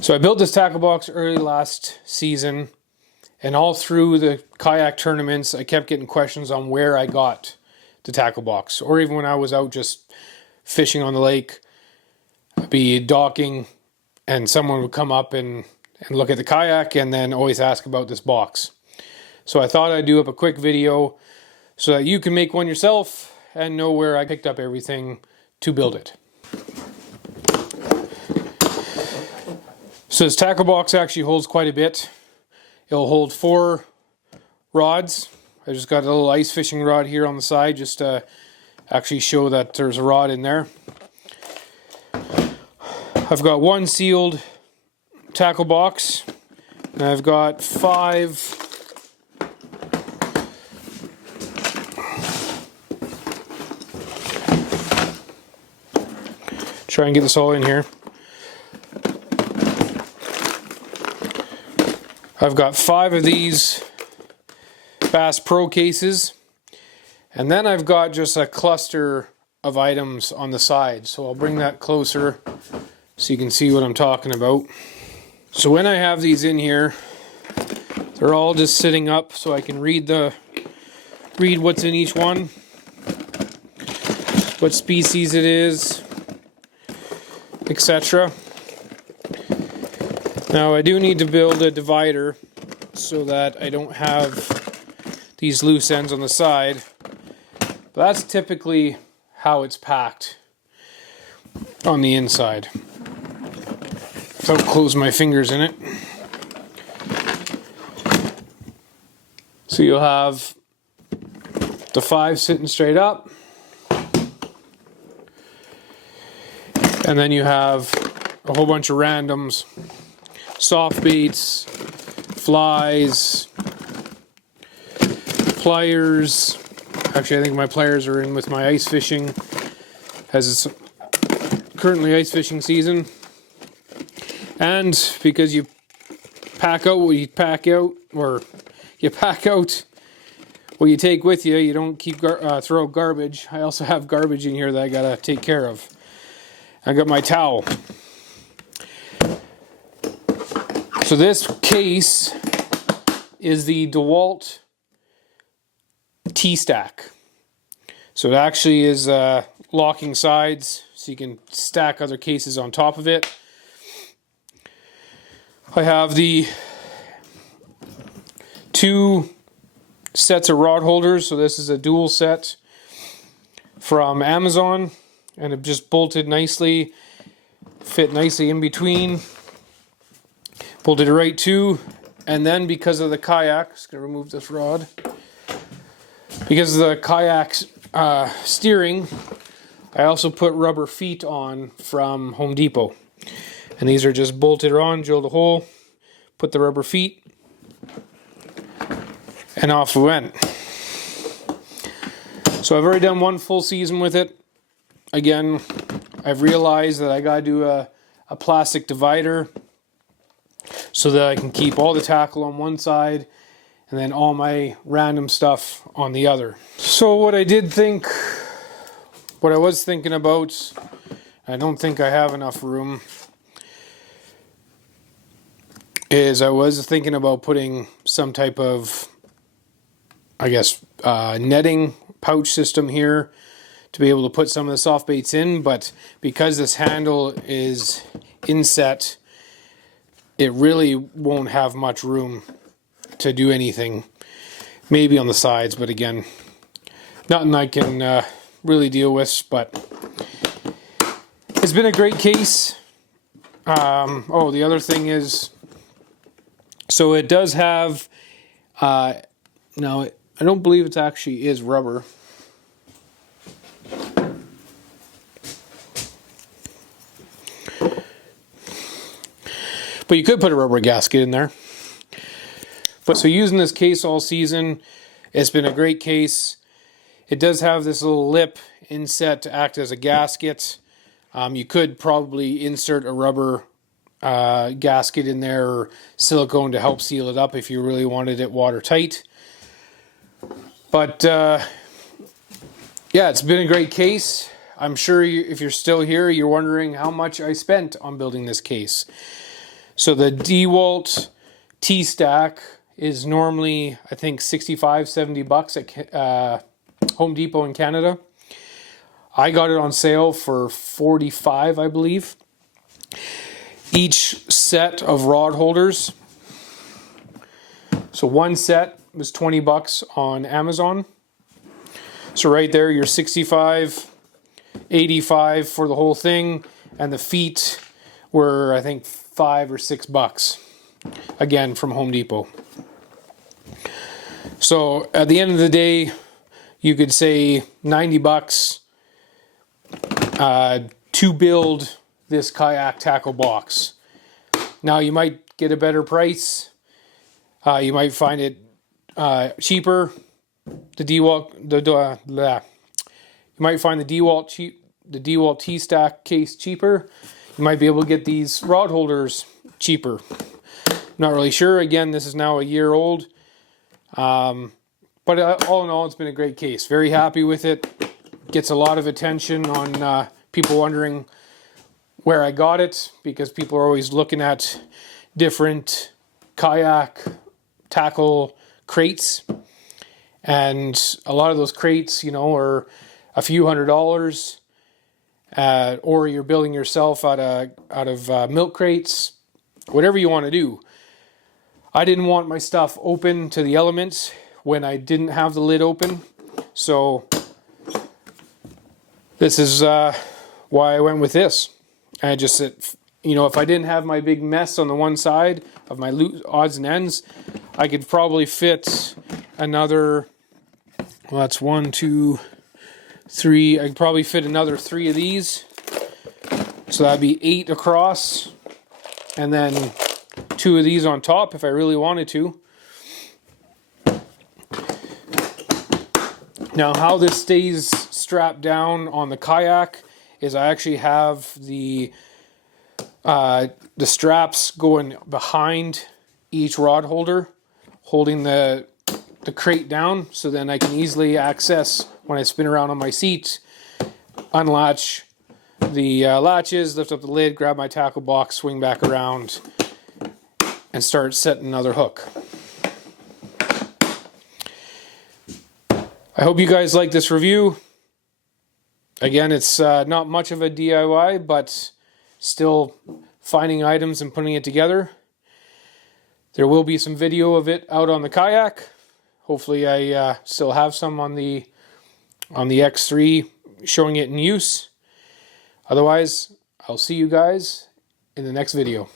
So I built this tackle box early last season, and all through the kayak tournaments, I kept getting questions on where I got the tackle box. Or even when I was out just fishing on the lake, I'd be docking, and someone would come up and look at the kayak and then always ask about this box. So I thought I'd do up a quick video so that you can make one yourself and know where I picked up everything to build it. So this tackle box actually holds quite a bit. It'll hold 4 rods. I just got a little ice fishing rod here on the side just to actually show that there's a rod in there. I've got 1 sealed tackle box, and I've got 5 try and get this all in here. I've got 5 of these Bass Pro cases, and then I've got just a cluster of items on the side. So I'll bring that closer so you can see what I'm talking about. So when I have these in here, they're all just sitting up so I can read what's in each one, what species it is, etc. Now I do need to build a divider so that I don't have these loose ends on the side. But that's typically how it's packed on the inside. So I'll close my fingers in it. So you'll have the 5 sitting straight up. And then you have a whole bunch of randoms. Soft baits, flies, pliers. Actually, I think my pliers are in with my ice fishing, as it's currently ice fishing season. And because you pack out what you pack out, or you pack out what you take with you, you don't keep throw out garbage. I also have garbage in here that I gotta take care of. I got my towel. So this case is the DeWalt T-Stack. So it actually is locking sides, so you can stack other cases on top of it. I have the 2 sets of rod holders. So this is a dual set from Amazon, and it just bolted nicely, fit nicely in between. Pulled it right to, and then because of the kayak, just gonna remove this rod. Because of the kayak's steering, I also put rubber feet on from Home Depot. And these are just bolted on, drilled a hole, put the rubber feet, and off we went. So I've already done 1 full season with it. Again, I've realized that I gotta do a plastic divider so that I can keep all the tackle on one side and then all my random stuff on the other. So what I was thinking about, I don't think I have enough room, is I was thinking about putting some type of, I guess, netting pouch system here to be able to put some of the soft baits in, but because this handle is inset, it really won't have much room to do anything. Maybe on the sides, but again, nothing I can really deal with. But it's been a great case. Oh, the other thing is, so it does have, now I don't believe it actually is rubber. But you could put a rubber gasket in there. But so using this case all season, it's been a great case. It does have this little lip inset to act as a gasket. You could probably insert a rubber gasket in there or silicone to help seal it up if you really wanted it watertight. But yeah, it's been a great case. I'm sure if you're still here, you're wondering how much I spent on building this case. So the DeWalt T-Stack is normally, I think, $65-70 at Home Depot in Canada. I got it on sale for $45, I believe. Each set of rod holders. So one set was $20 on Amazon. So right there, you're $65, $85 for the whole thing, and the feet were, I think, $5 or $6. Again, from Home Depot. So at the end of the day, you could say $90 to build this kayak tackle box. Now you might get a better price. You might find it cheaper. The DeWalt, you might find the DeWalt T-Stack case cheaper. You might be able to get these rod holders cheaper. Not really sure. Again, this is now a year old. But all in all, it's been a great case. Very happy with it. Gets a lot of attention on people wondering where I got it, because people are always looking at different kayak tackle crates. And a lot of those crates, you know, are a few $100s. Or you're building yourself out of milk crates. Whatever you want to do. I didn't want my stuff open to the elements when I didn't have the lid open. So this is why I went with this. I just said, you know, if I didn't have my big mess on the one side of my loose odds and ends, I could probably fit another, well, that's 1, 2, 3. I could probably fit another 3 of these. So that'd be 8 across. And then 2 of these on top if I really wanted to. Now, how this stays strapped down on the kayak is I actually have the straps going behind each rod holder, holding the crate down, so then I can easily access when I spin around on my seat, unlatch the latches, lift up the lid, grab my tackle box, swing back around, and start setting another hook. I hope you guys like this review. Again, it's not much of a DIY, but still finding items and putting it together. There will be some video of it out on the kayak. Hopefully I still have some on the X3 showing it in use. Otherwise, I'll see you guys in the next video.